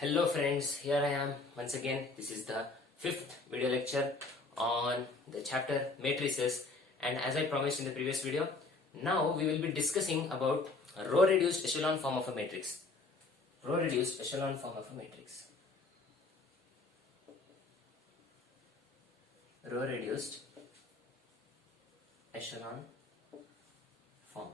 Hello friends, here I am once again. This is the fifth video lecture on the chapter matrices, and as I promised in the previous video, now we will be discussing about a row reduced echelon form of a matrix. Row reduced echelon form of a matrix. Row reduced echelon form.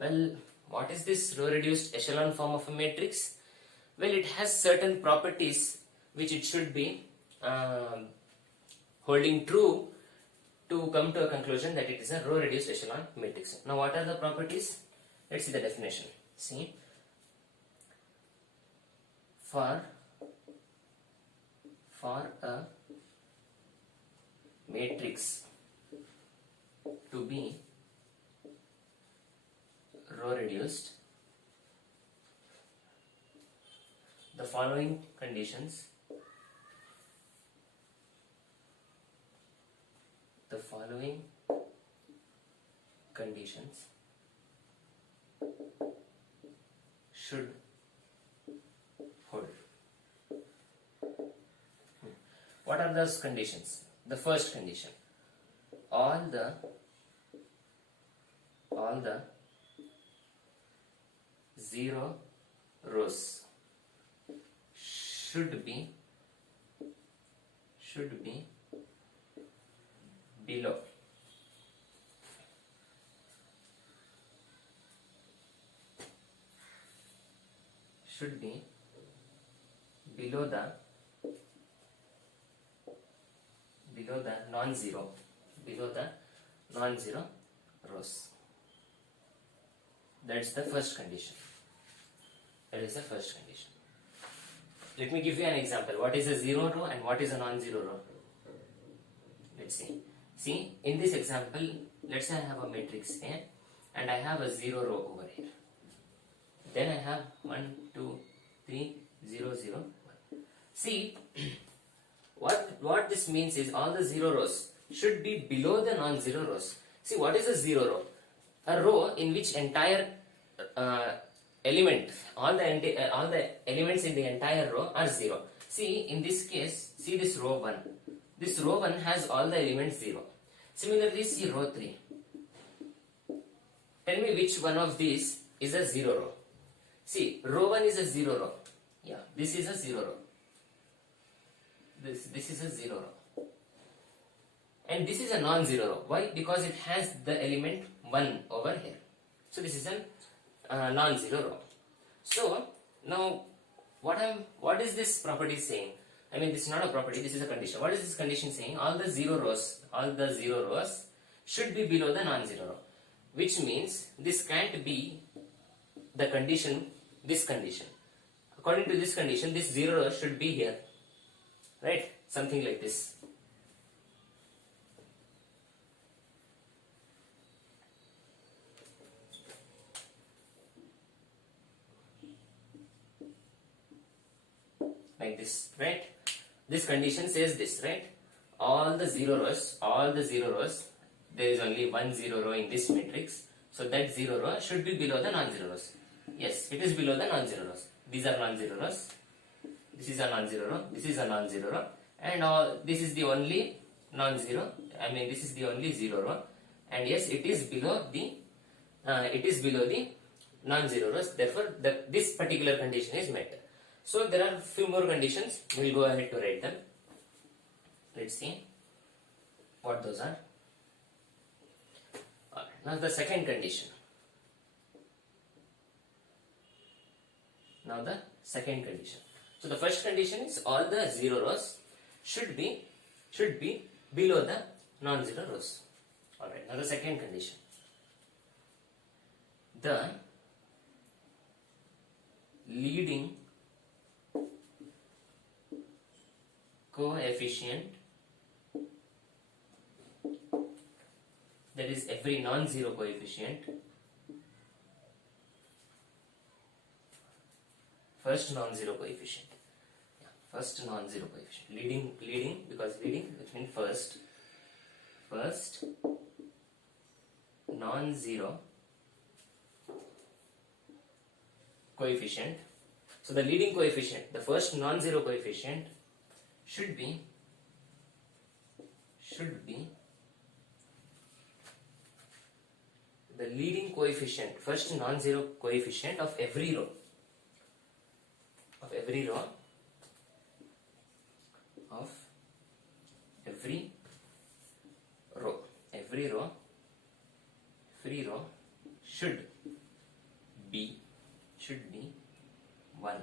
Well, what is this row reduced echelon form of a matrix? Well, it has certain properties which it should be holding true to come to a conclusion that it is a row reduced echelon matrix. Now, what are the properties? Let's see the definition. See, for a matrix to be row reduced, the following conditions should hold. What are those conditions? The first condition, all the zero rows should be below the non-zero rows. That's the first condition. That is the first condition. Let me give you an example. What is a zero row and what is a non-zero row? Let's see. See, in this example, let's say I have a matrix A and I have a zero row over here. Then I have 1, 2, 3, 0, 0, 1. See, what this means is all the zero rows should be below the non-zero rows. See, what is a zero row? A row in which entire element, all the elements in the entire row are 0. See, in this case, see this row 1. This row 1 has all the elements 0. Similarly, see row 3. Tell me which one of these is a 0 row. See, row 1 is a 0 row. Yeah, this is a 0 row. This is a 0 row. And this is a non-zero row. Why? Because it has the element 1 over here. So this is a non-zero row. So now what is this property saying? I mean, this is not a property, this is a condition. What is this condition saying? All the zero rows should be below the non-zero row. Which means this can't be the condition, this condition. According to this condition, this 0 row should be here. Right? Something like this. Like this, right? This condition says this, right? All the zero rows, there is only one 0 row in this matrix. So that 0 row should be below the non-zero rows. Yes, it is below the non-zero rows. These are non-zero rows. This is a non-zero row. This is a non-zero row. And this is the only non-zero. I mean, this is the only 0 row. And yes, it is below the non-zero rows. Therefore, this particular condition is met. So there are few more conditions. We'll go ahead to write them. Let's see what those are. Now the second condition. So the first condition is all the 0 rows should be below the non-zero rows. Alright, now the second condition. The leading coefficient, that is every non-zero coefficient, first non-zero coefficient, leading because leading which means first non-zero coefficient. So the leading coefficient, the first non-zero coefficient should be the leading coefficient, first non-zero coefficient of every row. Of every row should be 1.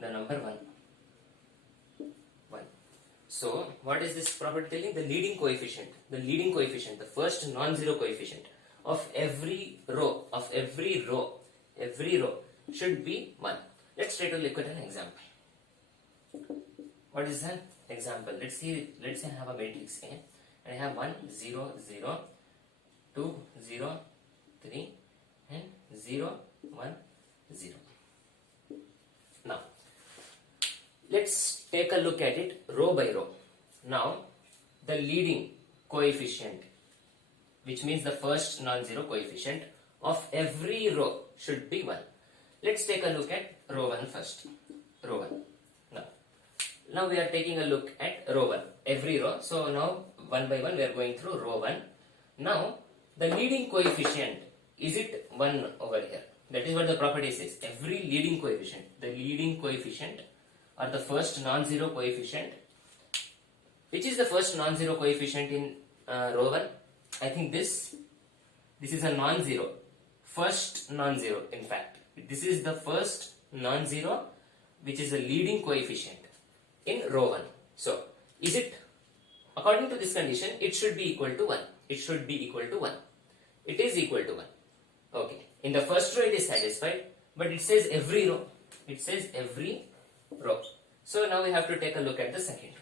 The number 1. So what is this property telling? The leading coefficient, the first non-zero coefficient of every row should be 1. Let's try to look at an example. What is an example? Let's say I have a matrix A and I have 1 0 0 2 0 3 and 0 1 0. Now let's take a look at it row by row. Now the leading coefficient, which means the first non-zero coefficient of every row should be 1. Let's take a look at row 1 first. Row 1. Now we are taking a look at row 1, every row. So now one by one we are going through row 1. Now the leading coefficient, is it 1 over here? That is what the property says. Every leading coefficient, the leading coefficient or the first non-zero coefficient. Which is the first non-zero coefficient in row 1? I think this is a non-zero, first non-zero. In fact, this is the first non-zero, which is a leading coefficient in row 1. So is it, according to this condition, it should be equal to 1. It should be equal to 1. It is equal to 1. Okay. In the first row it is satisfied, but it says every row. It says every row. So now we have to take a look at the second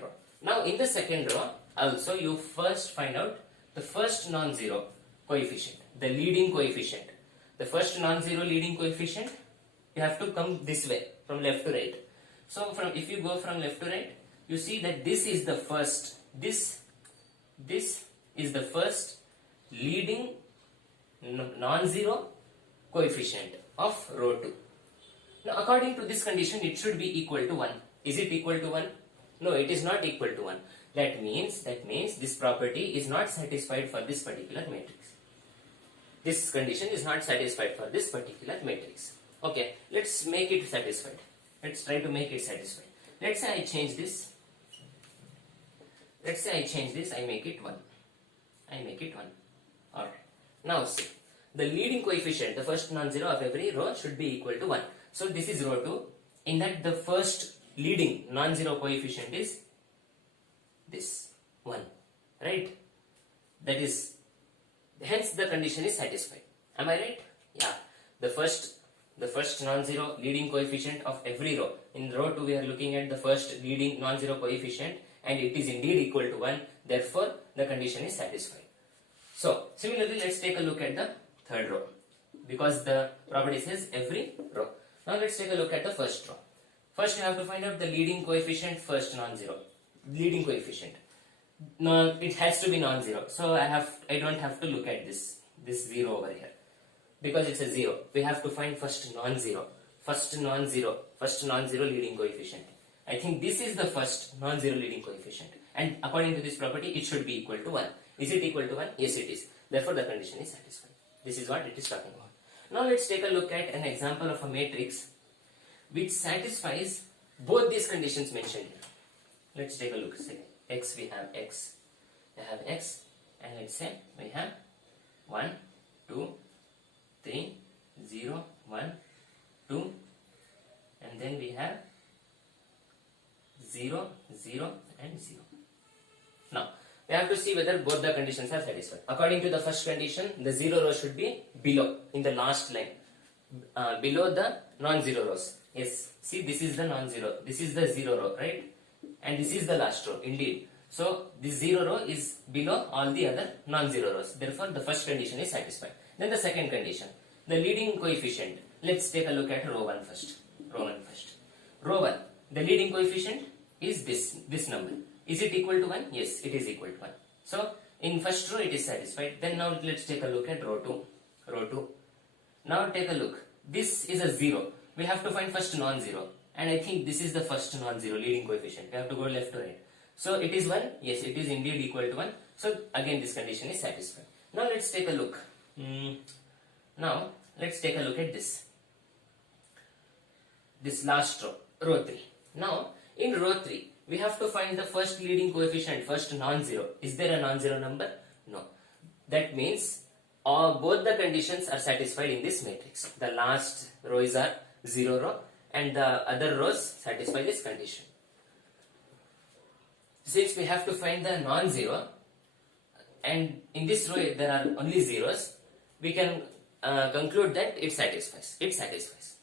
row. Now in the second row, also you first find out the first non-zero coefficient, the leading coefficient. The first non-zero leading coefficient, you have to come this way, from left to right. So if you go from left to right, you see that this is the first, this is the first leading non-zero coefficient of row 2. Now according to this condition, it should be equal to 1. Is it equal to 1? No, it is not equal to 1. That means this property is not satisfied for this particular matrix. This condition is not satisfied for this particular matrix. Okay, let's make it satisfied. Let's try to make it satisfied. Let's say I change this. I make it 1. Alright. Now see, the leading coefficient, the first non-zero of every row should be equal to 1. So this is row 2. In that the first leading non-zero coefficient is this 1. Right? That is, hence the condition is satisfied. Am I right? Yeah. The first non-zero leading coefficient of every row. In row 2 we are looking at the first leading non-zero coefficient and it is indeed equal to 1. Therefore the condition is satisfied. So similarly, let's take a look at the third row, because the property says every row. Now let's take a look at the first row. First you have to find out the leading coefficient, first non-zero. Leading coefficient. No, it has to be non-zero. So I don't have to look at this 0 over here, because it's a 0. We have to find first non-zero leading coefficient. I think this is the first non-zero leading coefficient, and according to this property it should be equal to 1. Is it equal to 1? Yes, it is. Therefore the condition is satisfied. This is what it is talking about. Now let's take a look at an example of a matrix which satisfies both these conditions mentioned here. Let's take a look. Say x, we have x, and let's say we have 1 2 3 0 1 2, and then we have 0 0 and 0. Now we have to see whether both the conditions are satisfied. According to the first condition, the 0 row should be below, in the last line, below the non-zero rows. Yes, see, this is the non-zero, this is the 0 row, right? And this is the last row, indeed. So this 0 row is below all the other non-zero rows. Therefore the first condition is satisfied. Then the second condition, the leading coefficient. Let's take a look at row 1 first. Row 1, the leading coefficient is this number. Is it equal to 1? Yes, it is equal to 1. So in first row it is satisfied. Then now let's take a look at row 2. row 2. Now take a look. This is a 0. We have to find first non-zero. And I think this is the first non-zero leading coefficient. We have to go left to right. So it is 1. Yes, it is indeed equal to 1. So again this condition is satisfied. Now let's take a look. Now let's take a look at this. This last row, row 3. Now in row 3, we have to find the first leading coefficient, first non-zero. Is there a non-zero number? No. That means both the conditions are satisfied in this matrix. The last row is our 0 row and the other rows satisfy this condition. Since we have to find the non-zero and in this row there are only zeros, we can conclude that it satisfies. It satisfies.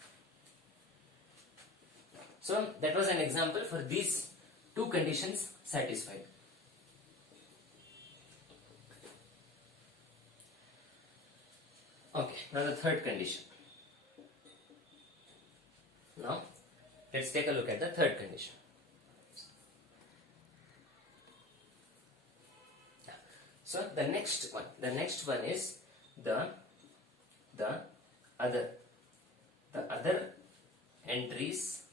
So that was an example for these two conditions satisfied. Okay, now the third condition. Now let's take a look at the third condition. So the next one is the other entries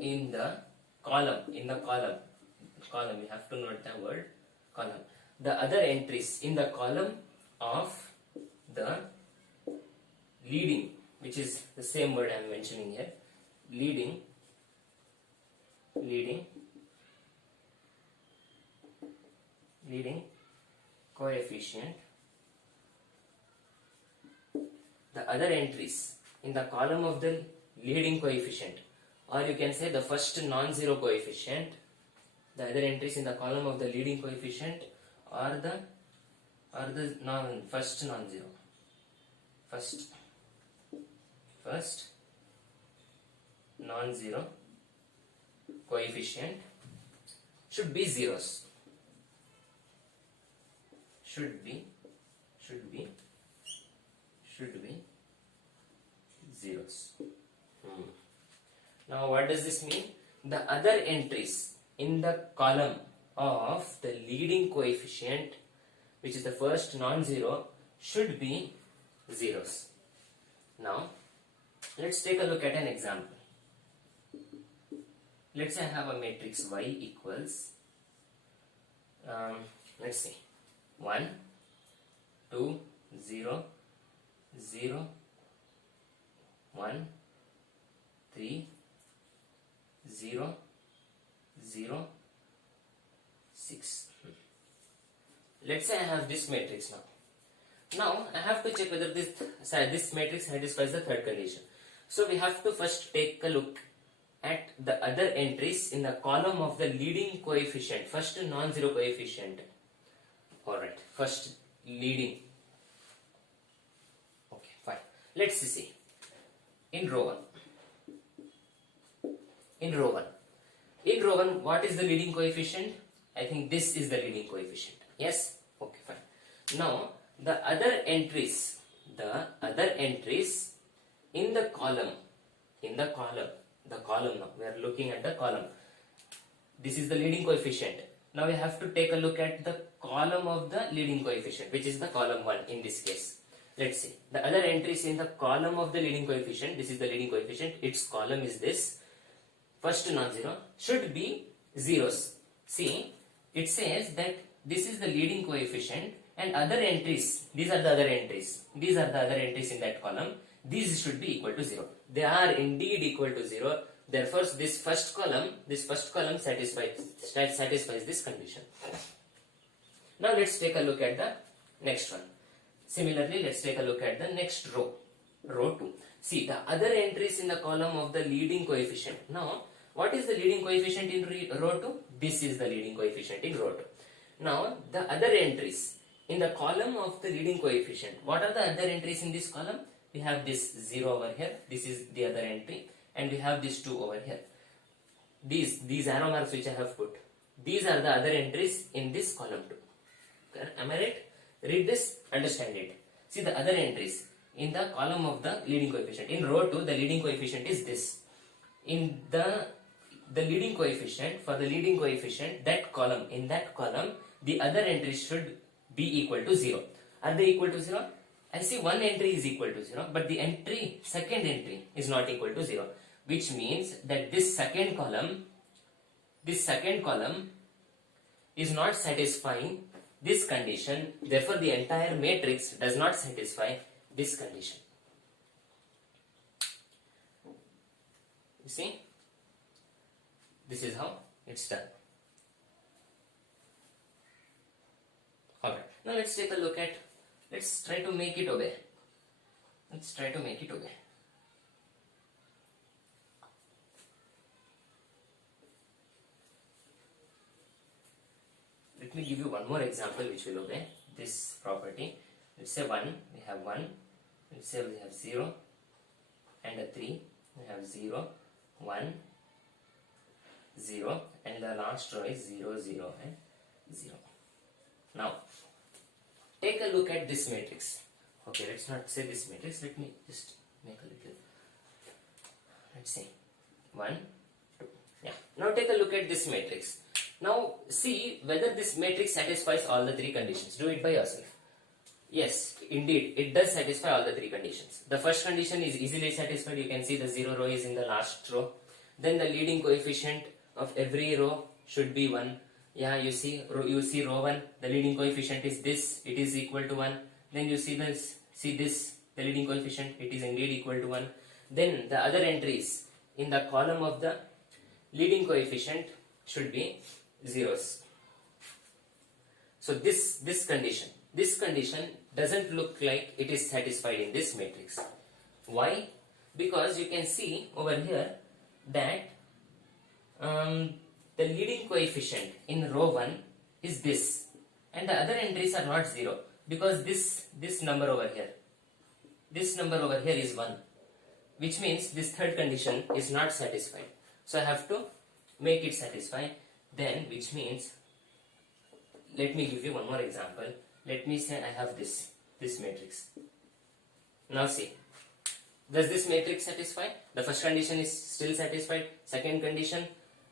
in the column. We have to note the word column. The other entries in the column of the leading, which is the same word I am mentioning here, leading coefficient. The other entries in the column of the leading coefficient, or you can say the first non-zero coefficient. The other entries in the column of the leading coefficient are the first non-zero. First non-zero coefficient should be zeros. Should be zeros. Now what does this mean? The other entries in the column of the leading coefficient, which is the first non-zero, should be zeros. Now let's take a look at an example. Let's say I have a matrix Y equals let's see, 1, 2, 0, 0, 1, 3, 0, 0, 6. Let's say I have this matrix now. Now I have to check whether this matrix satisfies the third condition. So we have to first take a look at the other entries in the column of the leading coefficient, first non-zero coefficient. Alright, first leading. Okay, fine. Let's see. In row 1, what is the leading coefficient? I think this is the leading coefficient. Yes? Okay, fine. Now, the other entries in the column now, we are looking at the column. This is the leading coefficient. Now we have to take a look at the column of the leading coefficient, which is the column 1 in this case. Let's see. The other entries in the column of the leading coefficient, this is the leading coefficient, its column is this. First non-zero should be zeros. See, it says that this is the leading coefficient and other entries, these are the other entries. These are the other entries in that column. These should be equal to 0. They are indeed equal to 0. Therefore, this first column satisfies this condition. Now let's take a look at the next one. Similarly, let's take a look at the next row, row 2. See, the other entries in the column of the leading coefficient. Now, what is the leading coefficient in row 2? This is the leading coefficient in row 2. Now, the other entries in the column of the leading coefficient. What are the other entries in this column? We have this 0 over here. This is the other entry. And we have this 2 over here. These arrow marks which I have put. These are the other entries in this column 2. Am I right? Read this, understand it. See the other entries in the column of the leading coefficient. In row 2, the leading coefficient is this. In the leading coefficient, for the leading coefficient, in that column, the other entries should be equal to 0. Are they equal to 0? I see one entry is equal to 0, but the second entry is not equal to 0, which means that this second column is not satisfying this condition. Therefore, the entire matrix does not satisfy this condition. You see? This is how it's done. Alright, now let's take a look at, let's try to make it obey. Let's try to make it obey. Let me give you one more example which will obey this property. Let's say 1, we have 1. Let's say we have 0 and a 3. We have 0, 1, 0, and the last row is 0, 0 and 0. Now, take a look at this matrix. Okay, let's not say this matrix. Let me just make a little. Let's see. 1, 2. Yeah. Now take a look at this matrix. Now see whether this matrix satisfies all the three conditions. Do it by yourself. Yes, indeed, it does satisfy all the three conditions. The first condition is easily satisfied. You can see the 0 row is in the last row. Then the leading coefficient of every row should be 1. Yeah, you see row 1, the leading coefficient is this, it is equal to 1. Then you see this, the leading coefficient, it is indeed equal to 1. Then the other entries in the column of the leading coefficient should be zeros. So this condition doesn't look like it is satisfied in this matrix. Why? Because you can see over here that the leading coefficient in row 1 is this, and the other entries are not 0, because this number over here is 1, which means this third condition is not satisfied. So I have to make it satisfy. Then, which means, let me give you one more example. Let me say I have this matrix. Now see, does this matrix satisfy? The first condition is still satisfied. Second condition,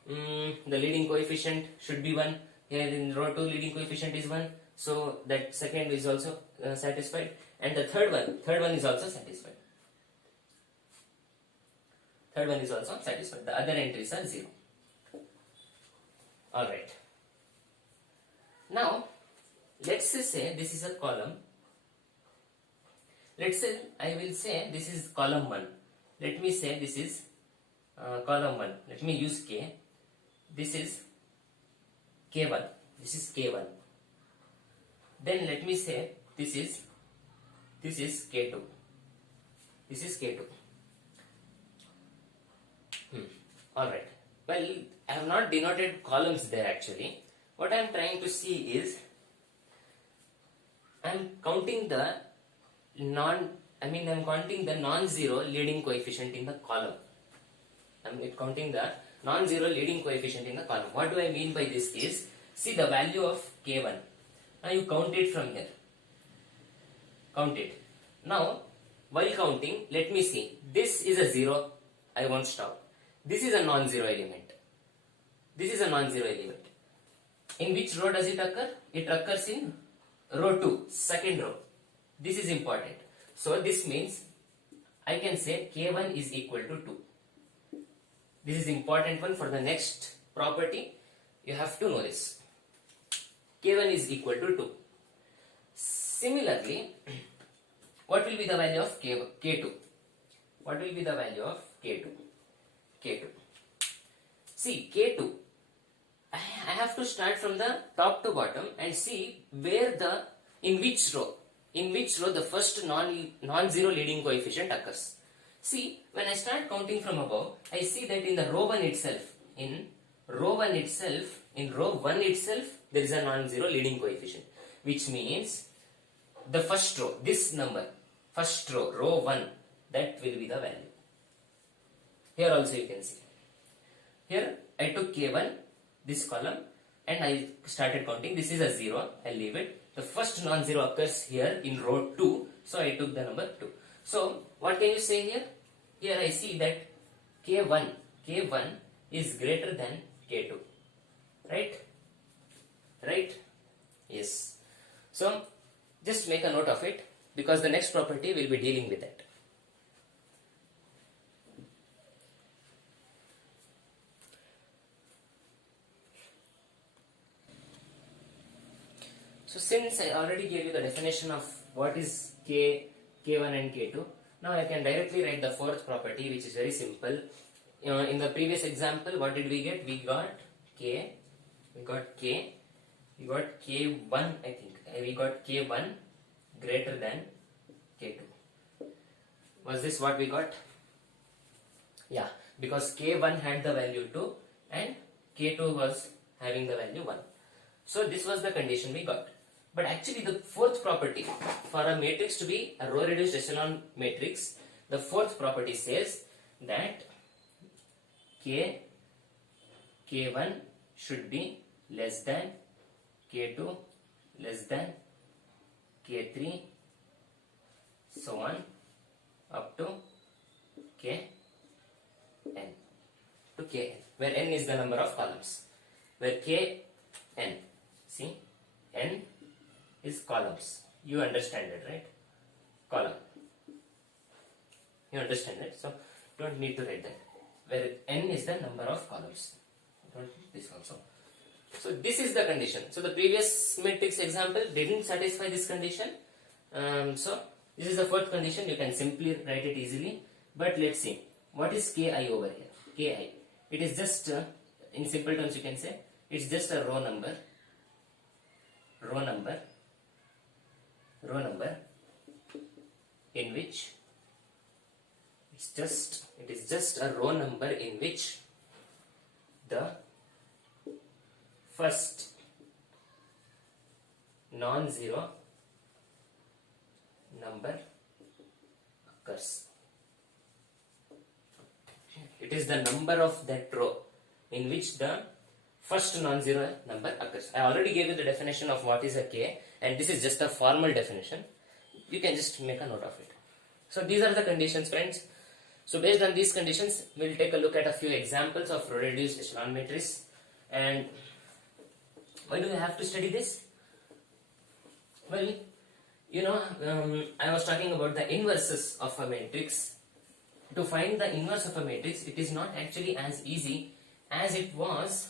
the leading coefficient should be 1. Here in row 2, leading coefficient is 1. So that second is also satisfied. And the third one is also satisfied. Third one is also satisfied. The other entries are 0. Alright. Now, let's say this is a column. Let's say I will say this is column 1. Let me say this is column 1. Let me use K. This is K1. This is K1. Then let me say this is K2. This is K2. Alright. Well, I have not denoted columns there actually. What I am trying to see is, I am counting the non-zero leading coefficient in the column. I am counting the non-zero leading coefficient in the column. What do I mean by this is, see the value of K1. Now you count it from here. Count it. Now, while counting, let me see. This is a 0. I won't stop. This is a non-zero element. This is a non-zero element. In which row does it occur? It occurs in row 2, second row. This is important. So this means I can say K1 is equal to 2. This is important one for the next property. You have to know this. K1 is equal to 2. Similarly, what will be the value of K2? What will be the value of K2? K2. See, K2, I have to start from the top to bottom and see where in which row the first non-zero leading coefficient occurs. See, when I start counting from above, I see that in the row 1 itself, in row 1 itself, there is a non-zero leading coefficient, which means the first row, this number, first row, row 1, that will be the value. Here also you can see. Here I took K1, this column, and I started counting. This is a 0, I'll leave it. The first non-zero occurs here in row 2, so I took the number 2. So, what can you say here? Here I see that K1 is greater than K2. Right? Right? Yes. So, Just make a note of it because the next property will be dealing with that. So since I already gave you the definition of what is K1 and K2, now I can directly write the fourth property, which is very simple. In the previous example, what did we get? We got K, we got K1, I think. We got K1 greater than K2. Was this what we got? Yeah, because K1 had the value 2 and K2 was having the value 1. So this was the condition we got. But actually the fourth property, for a matrix to be a row reduced echelon matrix, the fourth property says that K1 should be less than K2 less than K3, so on up to Kn, to Kn, where n is the number of columns, where Kn, see, n is columns. You understand it, right? Column. You understand it? So don't need to write that. Where n is the number of columns. Don't need this also. So this is the condition. So the previous matrix example didn't satisfy this condition. So this is the fourth condition. You can simply write it easily. But let's see. What is Ki over here? Ki. It is just, in simple terms you can say, it's just a row number. In which it is just a row number in which the first non-zero number occurs. It is the number of that row in which the first non-zero number occurs. I already gave you the definition of what is a K, and this is just a formal definition. You can just make a note of it. So these are the conditions, friends. So based on these conditions, we'll take a look at a few examples of row reduced echelon matrix. And why do we have to study this? Well, you know, I was talking about the inverses of a matrix. To find the inverse of a matrix, it is not actually as easy as it was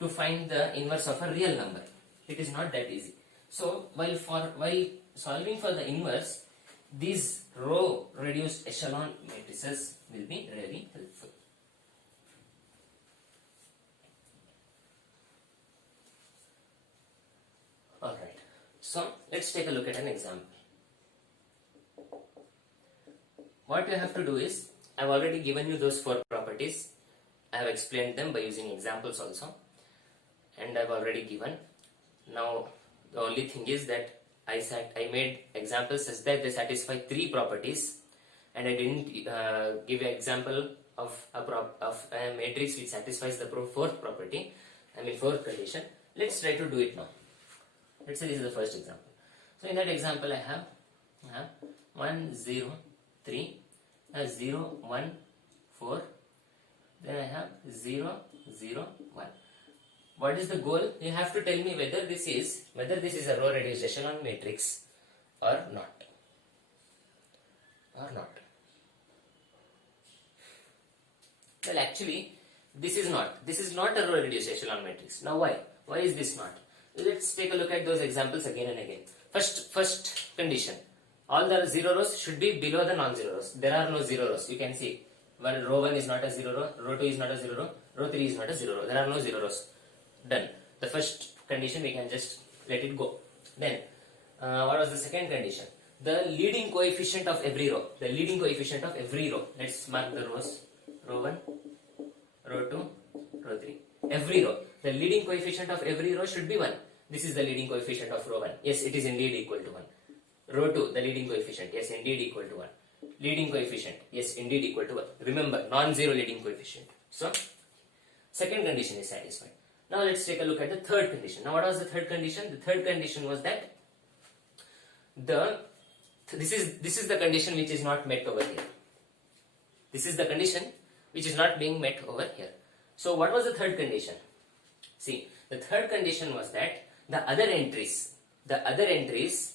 to find the inverse of a real number. It is not that easy. So while solving for the inverse, these row reduced echelon matrices will be really helpful. Alright, so let's take a look at an example. What you have to do is, I have already given you those four properties. I have explained them by using examples also, and I have already given. Now the only thing is that I made examples such that they satisfy three properties, and I didn't give an example of a matrix which satisfies the fourth property, fourth condition. Let's try to do it now. Let's say this is the first example. So in that example I have 1, 0, 3, 0, 1, 4, then I have 0, 0, 1. What is the goal? You have to tell me whether this is a row reduced echelon matrix or not. Well, actually, this is not a row reduced echelon matrix. Now why? Why is this not? Let's take a look at those examples again and again. First condition. All the 0 rows should be below the non-zero rows. There are no 0 rows. You can see. Well, row 1 is not a 0 row, row 2 is not a 0 row, row 3 is not a 0 row. There are no 0 rows. Done. The first condition we can just let it go. Then, what was the second condition? The leading coefficient of every row. Let's mark the rows. Row 1, row 2, row 3. Every row. The leading coefficient of every row should be 1. This is the leading coefficient of row 1. Yes, it is indeed equal to 1. Row 2, the leading coefficient. Yes, indeed equal to 1. Leading coefficient. Yes, indeed equal to 1. Remember, non-zero leading coefficient. So, second condition is satisfied. Now let's take a look at the third condition. Now what was the third condition? The third condition was that this is the condition which is not met over here. This is the condition which is not being met over here. So what was the third condition? See, the third condition was that the other entries the other entries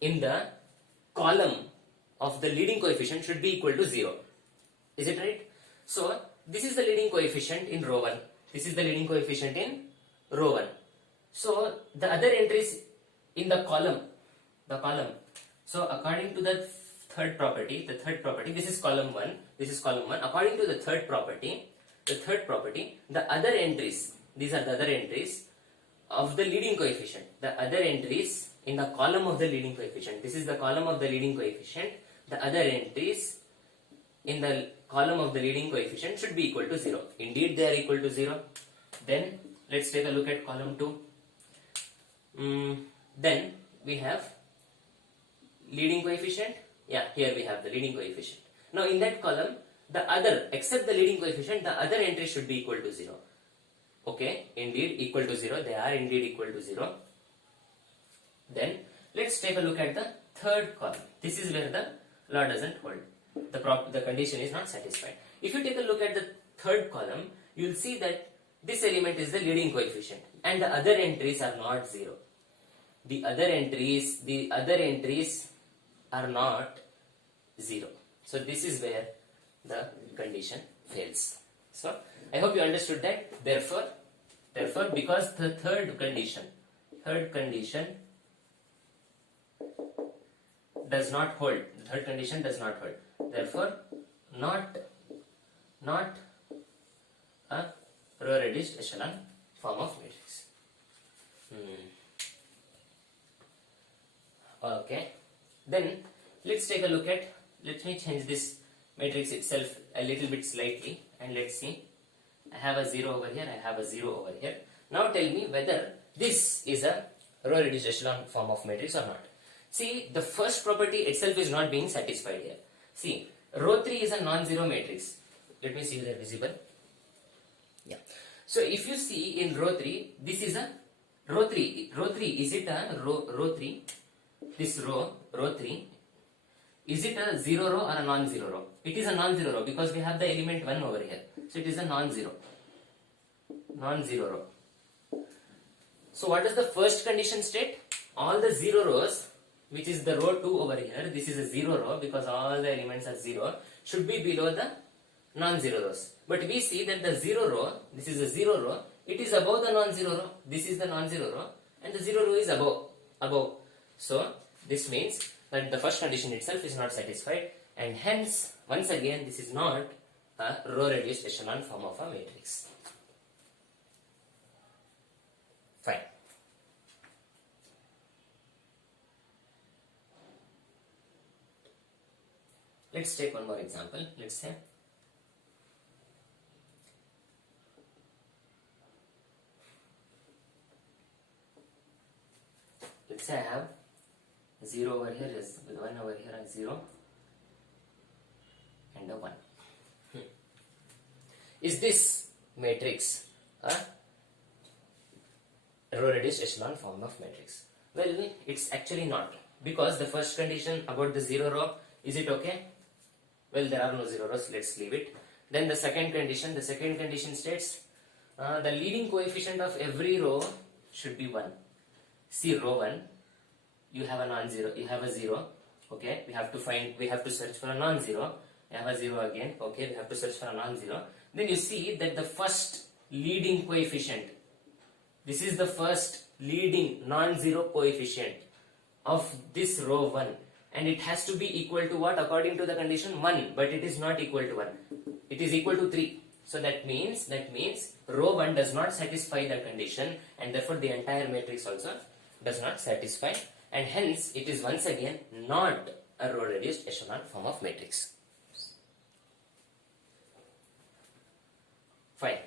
in the column of the leading coefficient should be equal to 0. Is it right? So this is the leading coefficient in row 1. This is the leading coefficient in row 1. So the other entries in the column. So according to the third property, this is column 1, this is column 1. According to the third property, the other entries, these are the other entries of the leading coefficient. The other entries in the column of the leading coefficient. This is the column of the leading coefficient. The other entries in the column of the leading coefficient should be equal to 0. Indeed, they are equal to 0. Then let's take a look at column 2. Then we have leading coefficient. Yeah, here we have the leading coefficient. Now in that column, the other, except the leading coefficient, the other entries should be equal to 0. Okay, indeed equal to 0. They are indeed equal to 0. Then let's take a look at the third column. This is where the law doesn't hold. The condition is not satisfied. If you take a look at the third column, you will see that this element is the leading coefficient and the other entries are not 0. The other entries are not 0. So this is where the condition fails. So I hope you understood that. Therefore, because the third condition does not hold. The third condition does not hold. Therefore, not a row reduced echelon form of matrix. Okay. Then let's take a look at. Let me change this matrix itself a little bit slightly, and let's see. I have a 0 over here. I have a 0 over here. Now tell me whether this is a row reduced echelon form of matrix or not. See, the first property itself is not being satisfied here. See, row 3 is a non-zero matrix. Let me see whether visible. Yeah. So if you see in row 3, this is a row 3. Row 3, is it a row 3? This row 3, is it a 0 row or a non-zero row? It is a non-zero row because we have the element 1 over here. So it is a non-zero row. So what does the first condition state? All the 0 rows, which is the row 2 over here, this is a 0 row because all the elements are 0, should be below the non-zero rows. But we see that the 0 row, this is a 0 row, it is above the non-zero row. This is the non-zero row and the 0 row is above. So this means that the first condition itself is not satisfied, and hence once again this is not a row reduced echelon form of a matrix. Fine. Let's take one more example. Let's say I have 0 over here is with 1 over here and 0 and a 1. Is this matrix a row reduced echelon form of matrix? Well, it's actually not, because the first condition about the 0 row, is it okay? Well, there are no 0 rows, let's leave it. Then the second condition states the leading coefficient of every row should be 1. See, row 1, you have a non-zero, you have a 0, okay, we have to search for a non-zero, you have a 0 again, okay, we have to search for a non-zero. Then you see that the first leading coefficient, this is the first leading non-zero coefficient of this row 1, and it has to be equal to what according to the condition? 1, but it is not equal to 1, it is equal to 3. So that means row 1 does not satisfy the condition, and therefore the entire matrix also does not satisfy, and hence it is once again not a row reduced echelon form of matrix. Fine.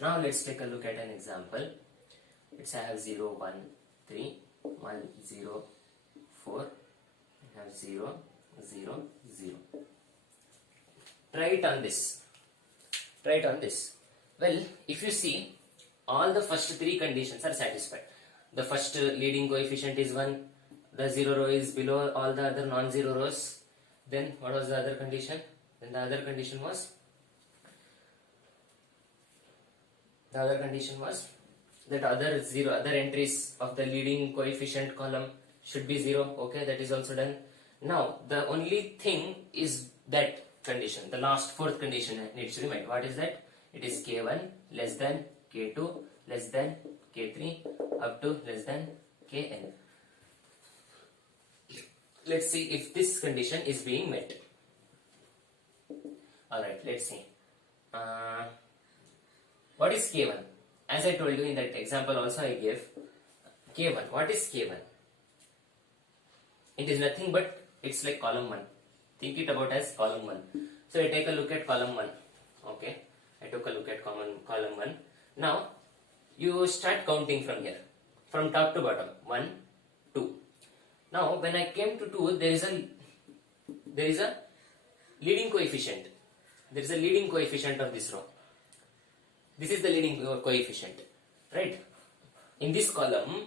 Now let's take a look at an example. Let's say I have 0, 1, 3, 1, 0, 4, I have 0, 0, 0. Try it on this. Well, if you see, all the first three conditions are satisfied. The first leading coefficient is 1, the 0 row is below all the other non-zero rows. Then what was the other condition? Then the other condition was that other entries of the leading coefficient column should be 0. Okay, that is also done. Now the only thing is that condition, the last fourth condition needs to be met. What is that? It is k1 less than k2 less than k3 up to less than kn. Let's see if this condition is being met. Alright, let's see. What is k1? As I told you in that example also I gave k1. What is k1? It is nothing but it's like column 1. Think it about as column 1. So I take a look at column 1. Okay, I took a look at column 1. Now you start counting from here, from top to bottom. 1, 2. Now when I came to 2, there is a leading coefficient. There is a leading coefficient of this row. This is the leading coefficient, right? In this column,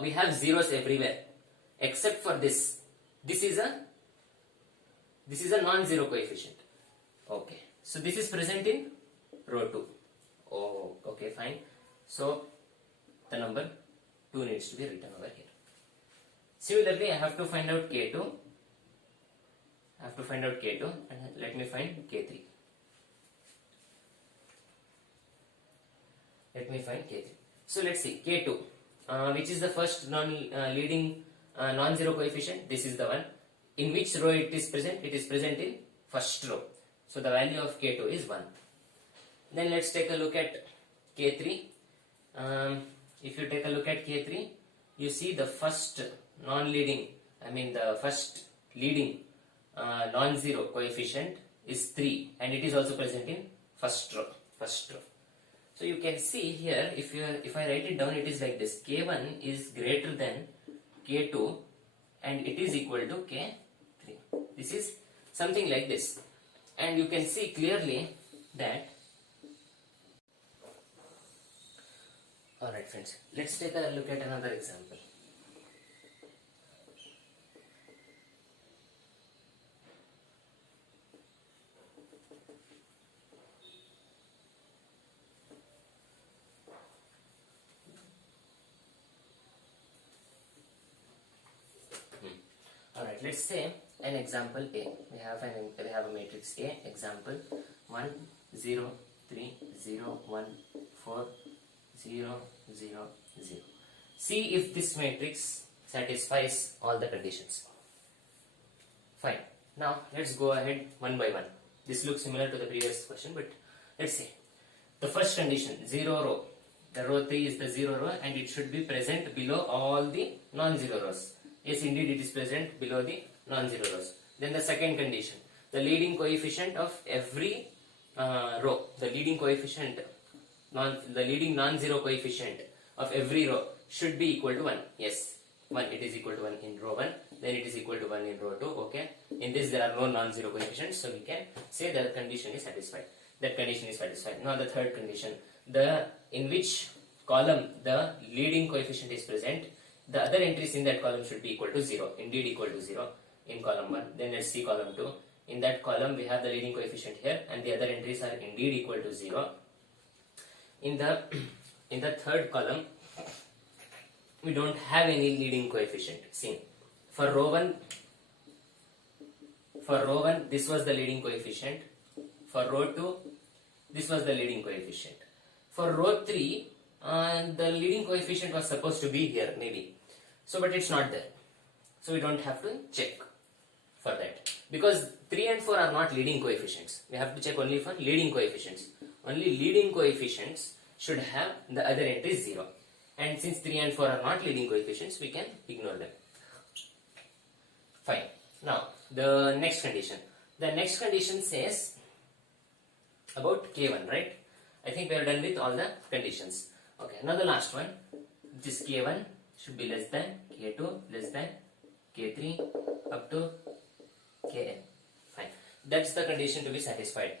we have zeros everywhere except for this. This is a non-zero coefficient. Okay, so this is present in row 2. Oh, okay, fine. So the number 2 needs to be written over here. Similarly, I have to find out k2. And let me find k3. So let's see k2, which is the first leading non-zero coefficient. This is the one. In which row it is present? It is present in first row. So the value of k2 is 1. Then let's take a look at k3. If you take a look at k3, you see the first non-leading, the first leading non-zero coefficient is 3, and it is also present in first row. So you can see here, if I write it down, it is like this: k1 is greater than k2 and it is equal to k3. This is something like this, and you can see clearly that. Alright friends, let's take a look at another example. Alright, let's say an example A. We have a matrix A. Example 1, 0, 3, 0, 1, 4, 0, 0, 0. See if this matrix satisfies all the conditions. Fine. Now let's go ahead one by one. This looks similar to the previous question, but let's see. The first condition, 0 row. The row 3 is the 0 row and it should be present below all the non-zero rows. Yes, indeed it is present below the non-zero rows. Then the second condition, the leading coefficient of every row, the leading non-zero coefficient of every row should be equal to 1. Yes, 1, it is equal to 1 in row 1, then it is equal to 1 in row 2. Okay, in this there are no non-zero coefficients, so we can say that condition is satisfied. That condition is satisfied. Now the third condition, in which column the leading coefficient is present, the other entries in that column should be equal to 0. Indeed equal to 0 in column 1. Then let's see column 2. In that column we have the leading coefficient here and the other entries are indeed equal to 0. In the third column we don't have any leading coefficient. See, for row 1 this was the leading coefficient. For row 2 this was the leading coefficient. For row 3 the leading coefficient was supposed to be here maybe. So but it's not there. So we don't have to check for that. Because 3 and 4 are not leading coefficients. We have to check only for leading coefficients. Only leading coefficients should have the other entries 0. And since 3 and 4 are not leading coefficients, we can ignore them. Fine. Now, the next condition. The next condition says about k1, right? I think we are done with all the conditions. Okay, now the last one. This k1 should be less than k2, less than k3, up to kn. Fine. That's the condition to be satisfied.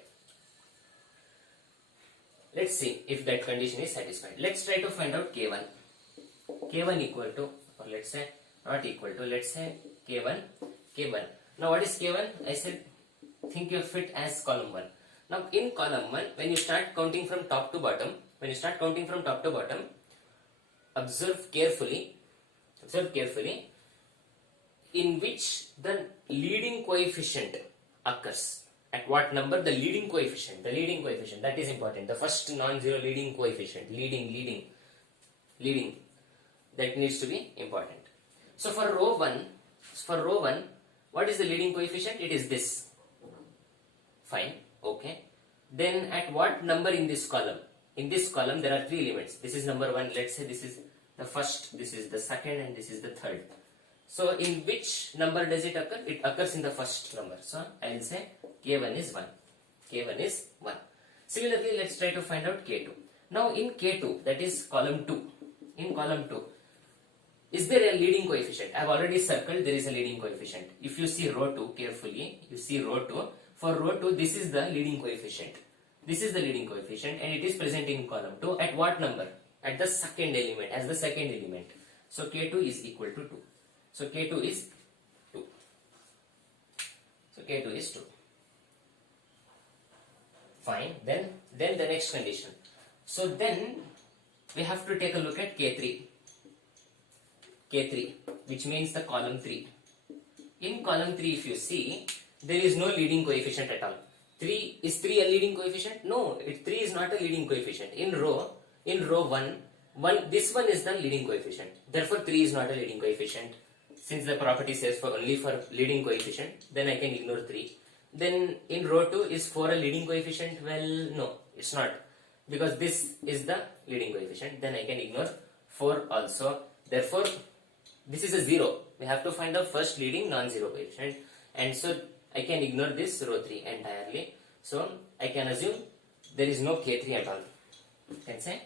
let's see if that condition is satisfied. Let's try to find out K1. K1 equal to, or let's say not equal to, let's say K1. K1. Now what is K1? I said think of it as column 1. Now in column 1, when you start counting from top to bottom, observe carefully in which the leading coefficient occurs. At what number the leading coefficient, that is important. The first non-zero leading coefficient, leading, that needs to be important. So for row 1, what is the leading coefficient? It is this. Fine, okay. Then at what number in this column? In this column there are 3 elements. This is number 1, let's say this is the first, this is the second, and this is the third. So in which number does it occur? It occurs in the first number. So I will say K1 is 1. K1 is 1. Similarly, let's try to find out K2. Now in K2, that is column 2. In column 2, is there a leading coefficient? I have already circled there is a leading coefficient. If you see row 2 carefully, you see row 2. For row 2, this is the leading coefficient. This is the leading coefficient and it is present in column 2. At what number? At the second element, as the second element. So K2 is equal to 2. So K2 is 2. So K2 is 2. Fine. Then the next condition. So then we have to take a look at K3. K3, which means the column 3. In column 3, if you see, there is no leading coefficient at all. 3 is 3 a leading coefficient? No, 3 is not a leading coefficient. In row 1, this one is the leading coefficient. Therefore 3 is not a leading coefficient. Since the property says only for leading coefficient, then I can ignore 3. Then in row 2, is 4 a leading coefficient? Well, no, it's not. Because this is the leading coefficient, then I can ignore 4 also. Therefore, this is a 0. We have to find the first leading non-zero coefficient. And so I can ignore this row 3 entirely. So I can assume there is no K3 at all. You can say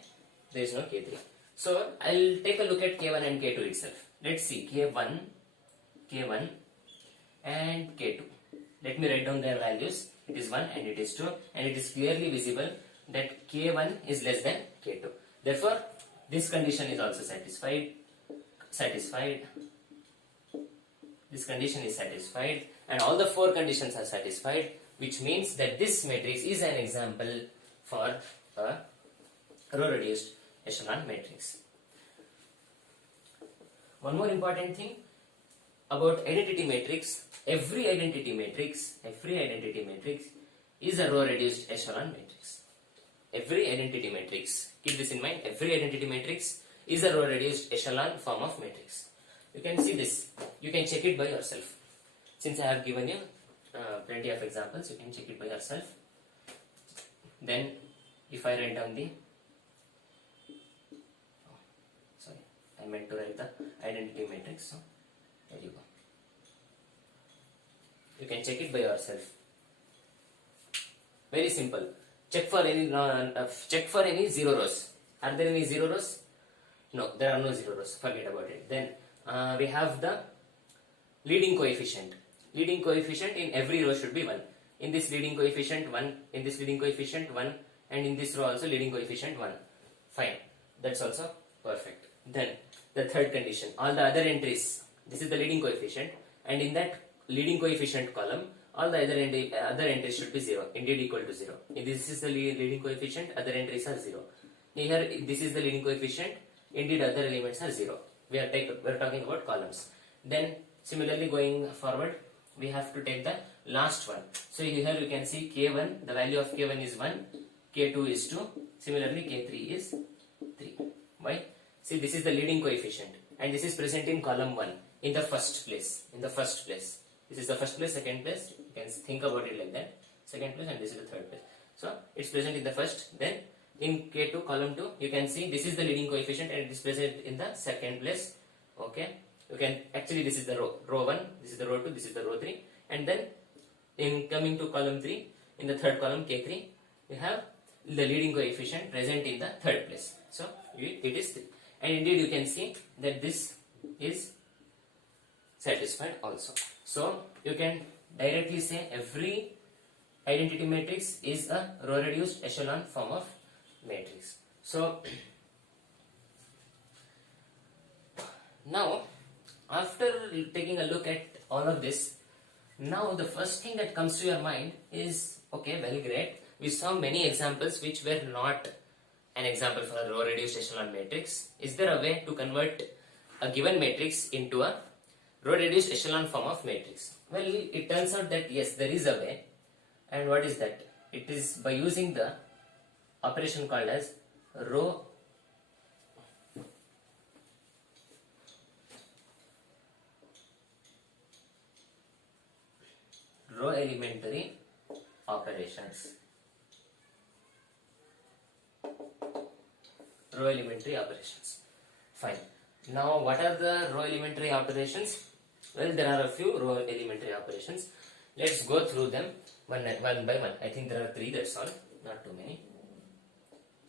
there is no K3. So I'll take a look at K1 and K2 itself. Let's see K1 and K2. Let me write down their values. It is 1 and it is 2, and it is clearly visible that K1 is less than K2. Therefore, this condition is also satisfied. This condition is satisfied, and all the 4 conditions are satisfied, which means that this matrix is an example for a row reduced echelon matrix. One more important thing about identity matrix: every identity matrix is a row reduced echelon matrix. Every identity matrix, keep this in mind, every identity matrix is a row reduced echelon form of matrix. You can see this, you can check it by yourself. Since I have given you plenty of examples, you can check it by yourself. Then if I write down the, I meant to write the identity matrix, so there you go. You can check it by yourself. Very simple. Check for any 0 rows. Are there any 0 rows? No, there are no 0 rows. Forget about it. Then we have the leading coefficient. Leading coefficient in every row should be 1. In this leading coefficient 1, in this leading coefficient 1, and in this row also leading coefficient 1. Fine. That's also perfect. Then the third condition, all the other entries, this is the leading coefficient, and in that leading coefficient column, all the other entries should be 0, indeed equal to 0. If this is the leading coefficient, other entries are 0. Here, this is the leading coefficient, indeed other elements are 0. We are talking about columns. Then similarly going forward, we have to take the last one. So here you can see K1, the value of K1 is 1, K2 is 2, similarly K3 is 3. Why? See, this is the leading coefficient, and this is present in column 1, in the first place. This is the first place, second place. You can think about it like that. Second place, and this is the third place. So it's present in the first. Then in K2 column 2, you can see this is the leading coefficient, and it is present in the second place. Okay. You can actually, this is the row 1, this is the row 2, this is the row 3, and then in coming to column 3, in the third column K3, we have the leading coefficient present in the third place. So it is 3. And indeed you can see that this is satisfied also. So you can directly say every identity matrix is a row reduced echelon form of matrix. So now after taking a look at all of this, now the first thing that comes to your mind is, okay, very great, we saw many examples which were not an example for a row reduced echelon matrix. Is there a way to convert a given matrix into a row reduced echelon form of matrix? Well, it turns out that yes, there is a way. And what is that? It is by using the operation called as row elementary operations. Row elementary operations. Fine. Now, what are the row elementary operations? Well, there are a few row elementary operations. Let's go through them one by one. I think there are 3, that's all, not too many.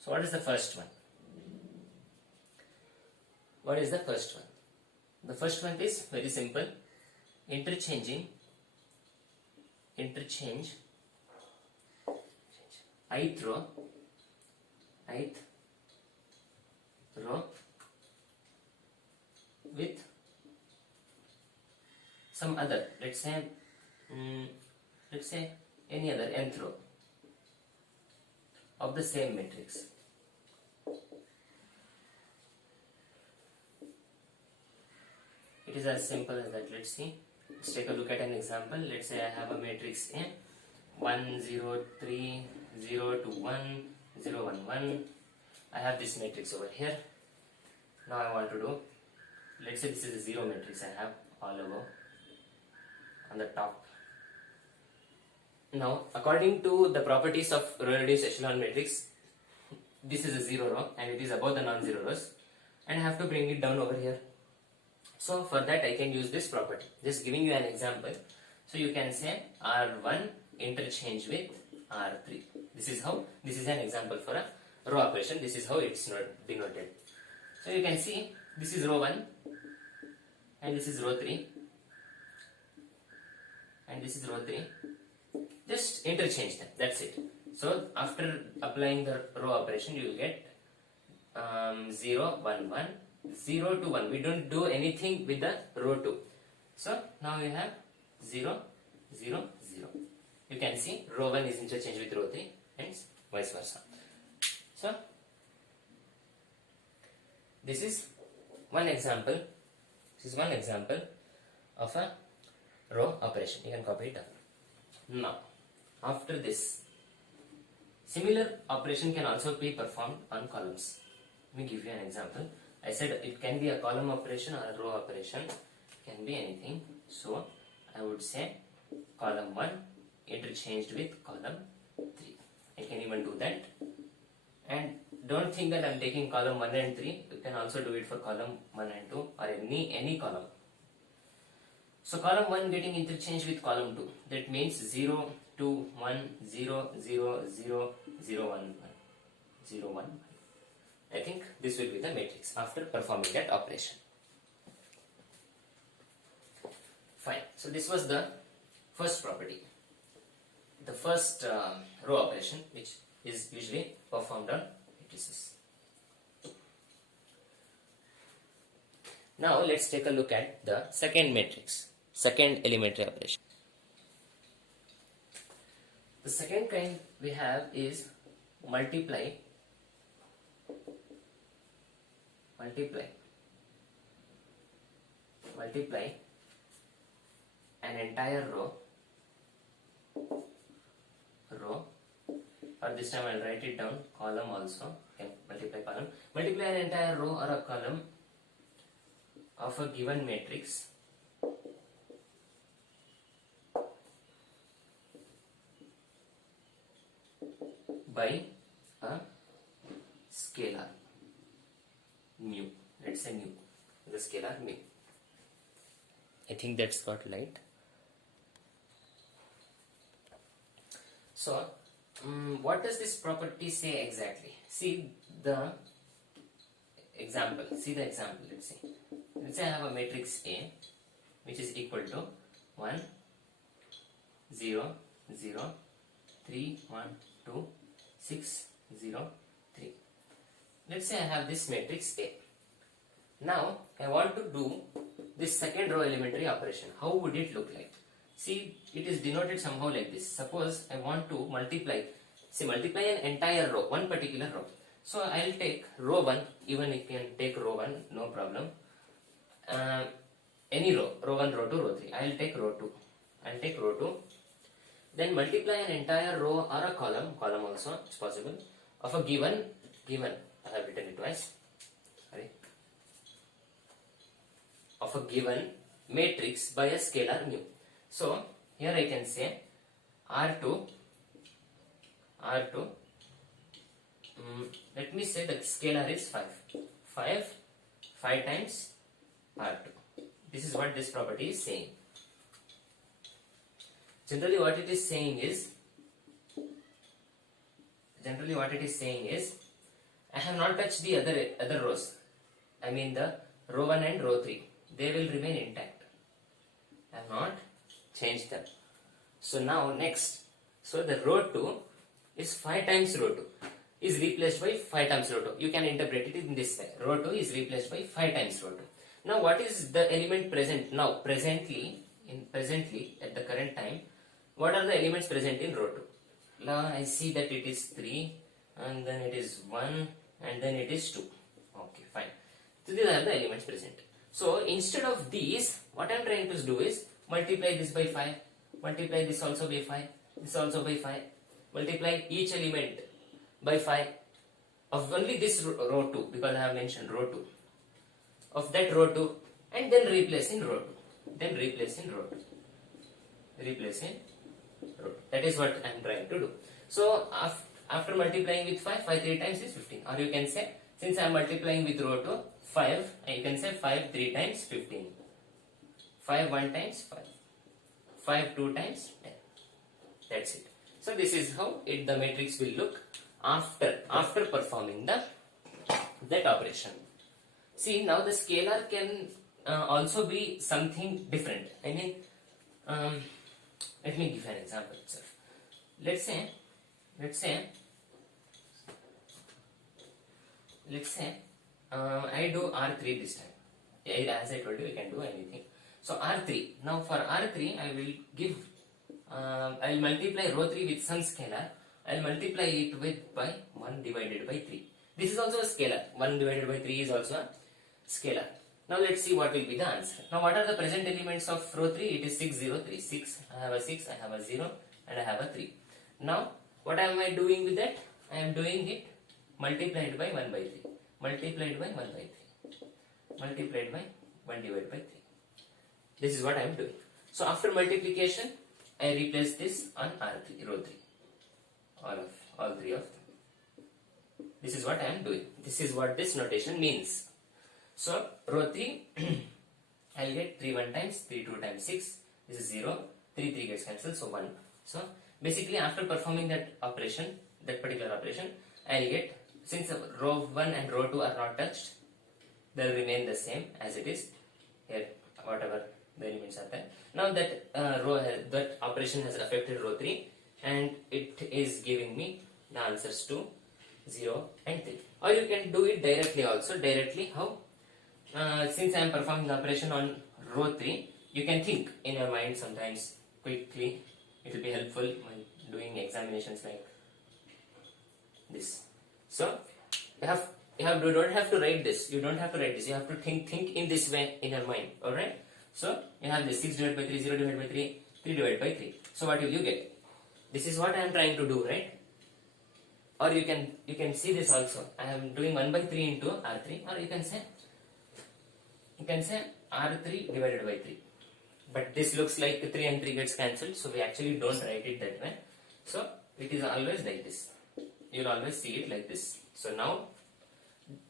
So, what is the first one? What is the first one? The first one is very simple. Interchange ith row with some other, let's say any other nth row of the same matrix. It is as simple as that. Let's see. Let's take a look at an example. Let's say I have a matrix A, 1 0 3 0 2 1 0 1 1. I have this matrix over here. Now I want to do, let's say this is a 0 matrix I have all over on the top. Now, according to the properties of row reduced echelon matrix, this is a 0 row and it is above the non-zero rows, and I have to bring it down over here. So for that I can use this property. Just giving you an example. So you can say R1 interchange with R3. This is an example for a row operation. This is how it's denoted. So you can see this is row 1 and this is row 3 and this is row 3. Just interchange them. That's it. So after applying the row operation, you will get 0 1 1. 0 to 1. We don't do anything with the row 2. So now you have 0 0 0. You can see row 1 is interchanged with row 3 and vice versa. So this is one example. This is one example of a row operation. You can copy it down. Now after this, similar operation can also be performed on columns. Let me give you an example. I said it can be a column operation or a row operation. It can be anything. So I would say column 1 interchanged with column 3. I can even do that. And don't think that I am taking column 1 and 3. You can also do it for column 1 and 2 or any column. So column 1 getting interchanged with column 2. That means 0 2 1 0 0 0 0 1 1 0 1. I think this will be the matrix after performing that operation. Fine. So this was the first property. The first row operation, which is usually performed on matrices. Now let's take a look at the second matrix, second elementary operation. The second kind we have is multiply an entire row, or this time I'll write it down, column also. Okay, multiply an entire row or a column of a given matrix by a scalar mu. Let's say mu, the scalar mu. I think that's got light. So what does this property say exactly? See the example. Let's see. Let's say I have a matrix A which is equal to 1 0 0 3 1 2 6 0 3. let's say I have this matrix A. Now I want to do this second row elementary operation. How would it look like? See, it is denoted somehow like this. Suppose I want to multiply, multiply an entire row, one particular row. So I'll take row 1, even if you can take row 1, no problem. Any row 1, row 2, row 3. I'll take row 2. I'll take row 2. Then multiply an entire row or a column also, it's possible, of a given, I have written it twice, sorry, of a given matrix by a scalar mu. So here I can say R2, let me say the scalar is 5 times R2. This is what this property is saying. Generally what it is saying is, I have not touched the other rows. I mean the row 1 and row 3. They will remain intact. I have not changed them. So now next, so the row 2 is 5 times row 2 is replaced by 5 times row 2. You can interpret it in this way. Row 2 is replaced by 5 times row 2. Now what is the element present now? Presently at the current time, what are the elements present in row 2? Now I see that it is 3 and then it is 1 and then it is 2. Okay, fine. So these are the elements present. So instead of these, what I am trying to do is multiply this by 5, multiply this also by 5, this also by 5, multiply each element by 5 of only this row 2, because I have mentioned row 2, of that row 2, and then replace in row 2, That is what I am trying to do. So after multiplying with 5 3 times is 15, or you can say, since I am multiplying with row 2 5, you can say 5 3 times 15, 5 1 times 5, 5 2 times 10. That's it. So this is how the matrix will look after performing that operation. See, now the scalar can also be something different. I mean, let me give an example itself. Let's say I do R3 this time. As I told you, you can do anything. So R3. Now for R3, I will give, I will multiply row 3 with some scalar. I will multiply it by 1 divided by 3. This is also a scalar. 1 divided by 3 is also a scalar. Now let's see what will be the answer. Now what are the present elements of row 3? It is 6, 0, 3. 6, I have a 6, I have a 0, and I have a 3. Now what am I doing with that? I am doing it multiplied by 1 by 3. Multiplied by 1 by 3. Multiplied by 1 divided by 3. This is what I am doing. So after multiplication, I replace this on R3, row 3. All three of them. This is what I am doing. This is what this notation means. So row 3, I'll get 3 1 times, 3 2 times 6. This is 0. 3 3 gets cancelled, so 1. So basically after performing that operation, that particular operation, I'll get, since row 1 and row 2 are not touched, they'll remain the same as it is here, whatever the elements are there. Now that that operation has affected row 3 and it is giving me the answers to 0 and 3. Or you can do it directly also. Directly how? Since I am performing the operation on row 3, you can think in your mind sometimes quickly. It will be helpful when doing examinations like this. So you don't have to write this. You don't have to write this. You have to think in this way in your mind. Alright? So you have this 6 divided by 3, 0 divided by 3, 3 divided by 3. So what will you get? This is what I am trying to do, right? Or you can see this also. I am doing 1 by 3 into R3, or you can say R3 divided by 3. But this looks like 3 and 3 gets cancelled, so we actually don't write it that way. So it is always like this. You will always see it like this. So now,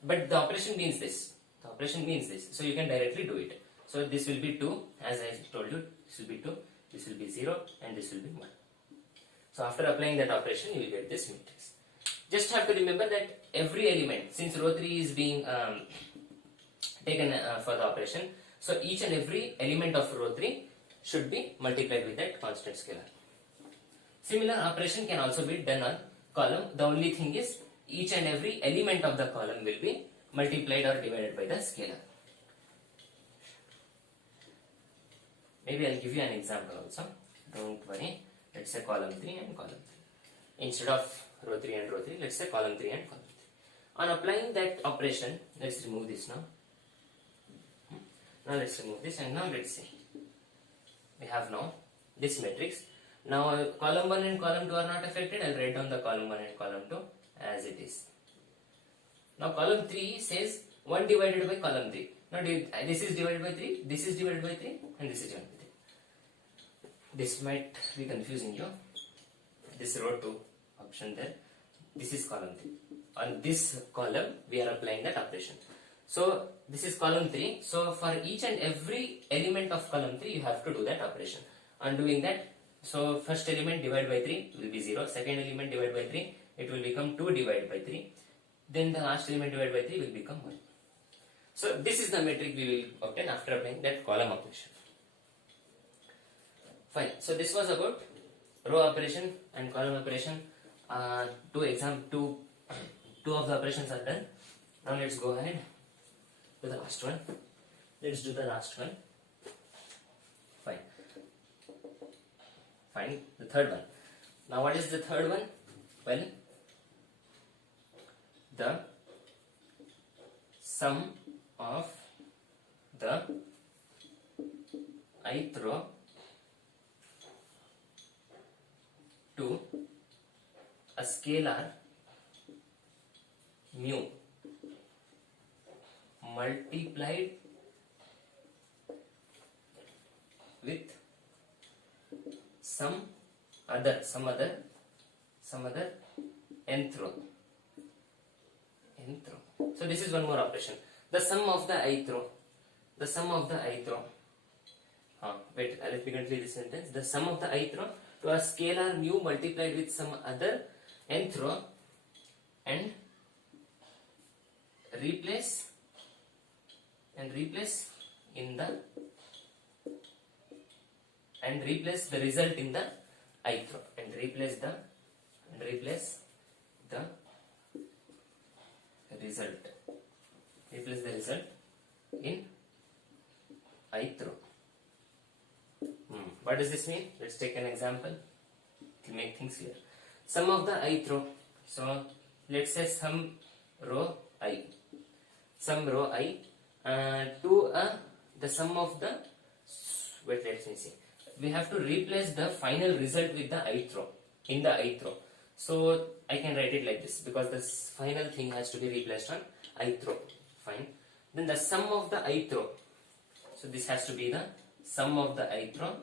but the operation means this. The operation means this. So you can directly do it. So this will be 2, as I told you. This will be 2, this will be 0, and this will be 1. So after applying that operation, you will get this matrix. Just have to remember that every element, since row 3 is being taken for the operation, so each and every element of row 3 should be multiplied with that constant scalar. Similar operation can also be done on column. The only thing is each and every element of the column will be multiplied or divided by the scalar. Maybe I'll give you an example also. Don't worry. Let's say column 3 and column 3. Instead of row 3 and row 3, let's say column 3 and column 3. On applying that operation, let's remove this now. Now let's remove this and now let's see. We have now this matrix. Now column 1 and column 2 are not affected. I'll write down the column 1 and column 2 as it is. Now column 3 says 1 divided by column 3. Now this is divided by 3, this is divided by 3 and this is divided by 3. This might be confusing you. This row 2 option there. This is column 3. On this column we are applying that operation. So this is column 3. So for each and every element of column 3 you have to do that operation. On doing that, so first element divided by 3 will be 0. Second element divided by 3, it will become 2 divided by 3. Then the last element divided by 3 will become 1. So this is the metric we will obtain after applying that column operation. Fine. So this was about row operation and column operation. Two of the operations are done. Now let's go ahead to the last one. Let's do the last one. Fine. Fine. The third one. Now what is the third one? Well, the sum of the ith row to a scalar mu multiplied with some other nth row. So this is one more operation. The sum of the ith row. The sum of the ith row. Wait, let me complete this sentence. The sum of the ith row to a scalar mu multiplied with some other nth row and replace the result in the ith row and replace the result in ith row. What does this mean? Let's take an example to make things clear. Sum of the ith row. So let's say some row I to the sum of the, wait, let me see. We have to replace the final result with the ith row in the ith row. So I can write it like this because this final thing has to be replaced on ith row. Fine. Then the sum of the ith row. So this has to be the sum of the ith row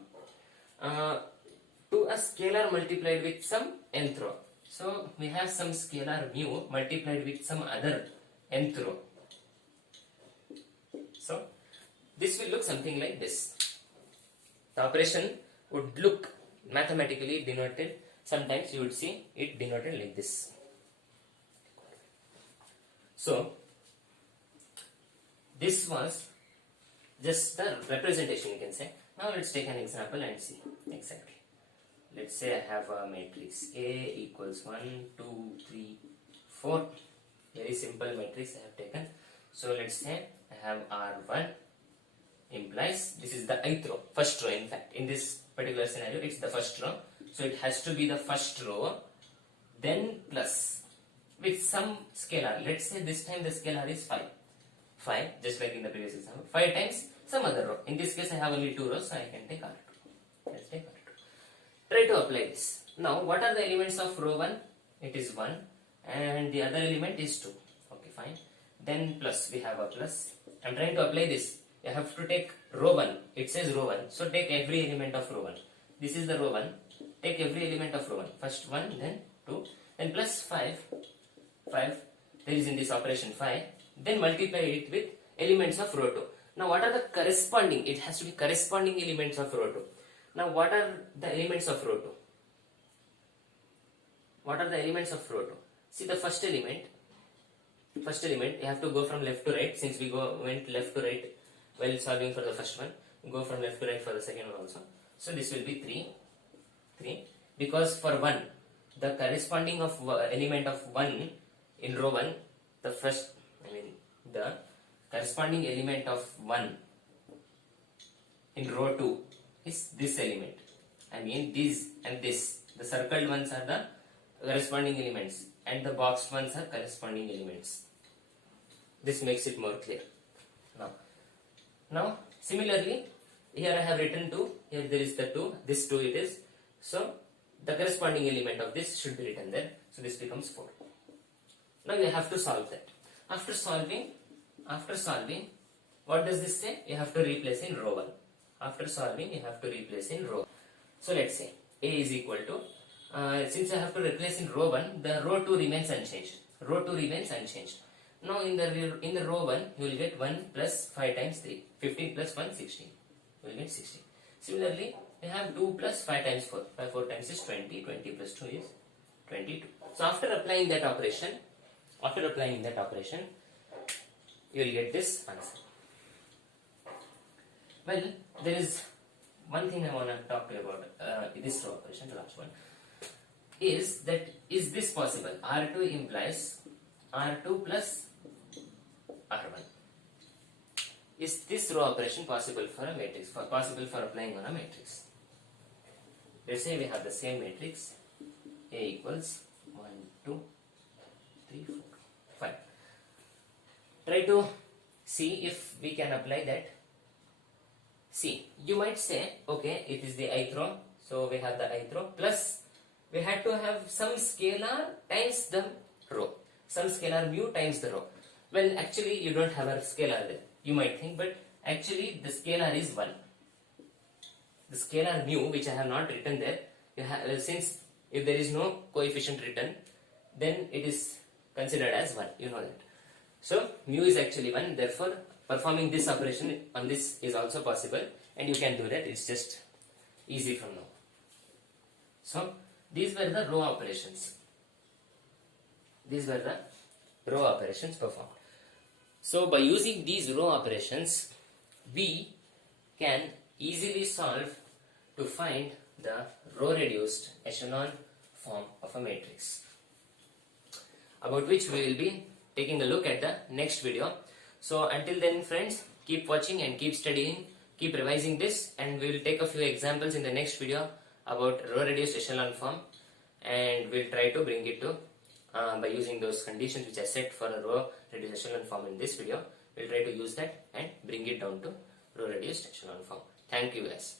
to a scalar multiplied with some nth row. So we have some scalar mu multiplied with some other nth row. So this will look something like this. The operation would look mathematically denoted. Sometimes you would see it denoted like this. So this was just the representation, you can say. Now let's take an example and see exactly. Let's say I have a matrix A equals 1, 2, 3, 4. Very simple matrix I have taken. So let's say I have R1 implies this is the ith row, first row. In fact, in this particular scenario, it's the first row. So it has to be the first row, then plus with some scalar. Let's say this time the scalar is 5. 5, just like in the previous example. 5 times some other row. In this case, I have only 2 rows, so I can take R2. Let's take R2. Try to apply this. Now, what are the elements of row 1? It is 1, and the other element is 2. Okay, fine. Then plus, we have a plus. I'm trying to apply this. You have to take row 1. It says row 1. So take every element of row 1. This is the row 1. Take every element of row 1. First 1, then 2, then plus 5. 5. There is in this operation 5. Then multiply it with elements of row 2. Now what are the corresponding? It has to be corresponding elements of row 2. Now what are the elements of row 2? What are the elements of row 2? See the first element. First element, you have to go from left to right. Since we went left to right while solving for the first one, go from left to right for the second one also. So this will be 3. Because for 1, the corresponding of element of 1 in row 1, the corresponding element of 1 in row 2 is this element. These and this. The circled ones are the corresponding elements and the boxed ones are corresponding elements. This makes it more clear. Now similarly, here I have written 2, here there is the 2, this 2 it is. So the corresponding element of this should be written there. So this becomes 4. Now you have to solve that. After solving, what does this say? You have to replace in row 1. After solving, you have to replace in row 1. So let's say A is equal to, since I have to replace in row 1, the row 2 remains unchanged. Row 2 remains unchanged. Now in the row 1, you will get 1 plus 5 times 3. 15 plus 1, 16. You will get 16. Similarly, we have 2 plus 5 times 4. 5 4 times is 20. 20 plus 2 is 22. So after applying that operation, you will get this answer. Well, there is one thing I want to talk to you about this row operation, the last one, is this possible? R2 implies R2 plus R1. Is this row operation possible for a matrix? Possible for applying on a matrix? Let's say we have the same matrix, A equals 1, 2, 3, 4, 5. Try to see if we can apply that. See, you might say, okay, it is the ith row, so we have the ith row, plus we had to have some scalar times the row, some scalar mu times the row. Well, actually you don't have a scalar there, you might think, but actually the scalar is 1. The scalar mu, which I have not written there, since if there is no coefficient written, then it is considered as 1, you know that. So mu is actually 1, therefore performing this operation on this is also possible, and you can do that. It's just easy from now. So these were the row operations. These were the row operations performed. So by using these row operations, we can easily solve to find the row reduced echelon form of a matrix, about which we will be taking a look at the next video. So until then, friends, keep watching and keep studying, keep revising this, and we will take a few examples in the next video about row reduced echelon form, and we'll try to bring it to by using those conditions which I set for a row reduced echelon form in this video. We'll try to use that and bring it down to row reduced echelon form. Thank you guys.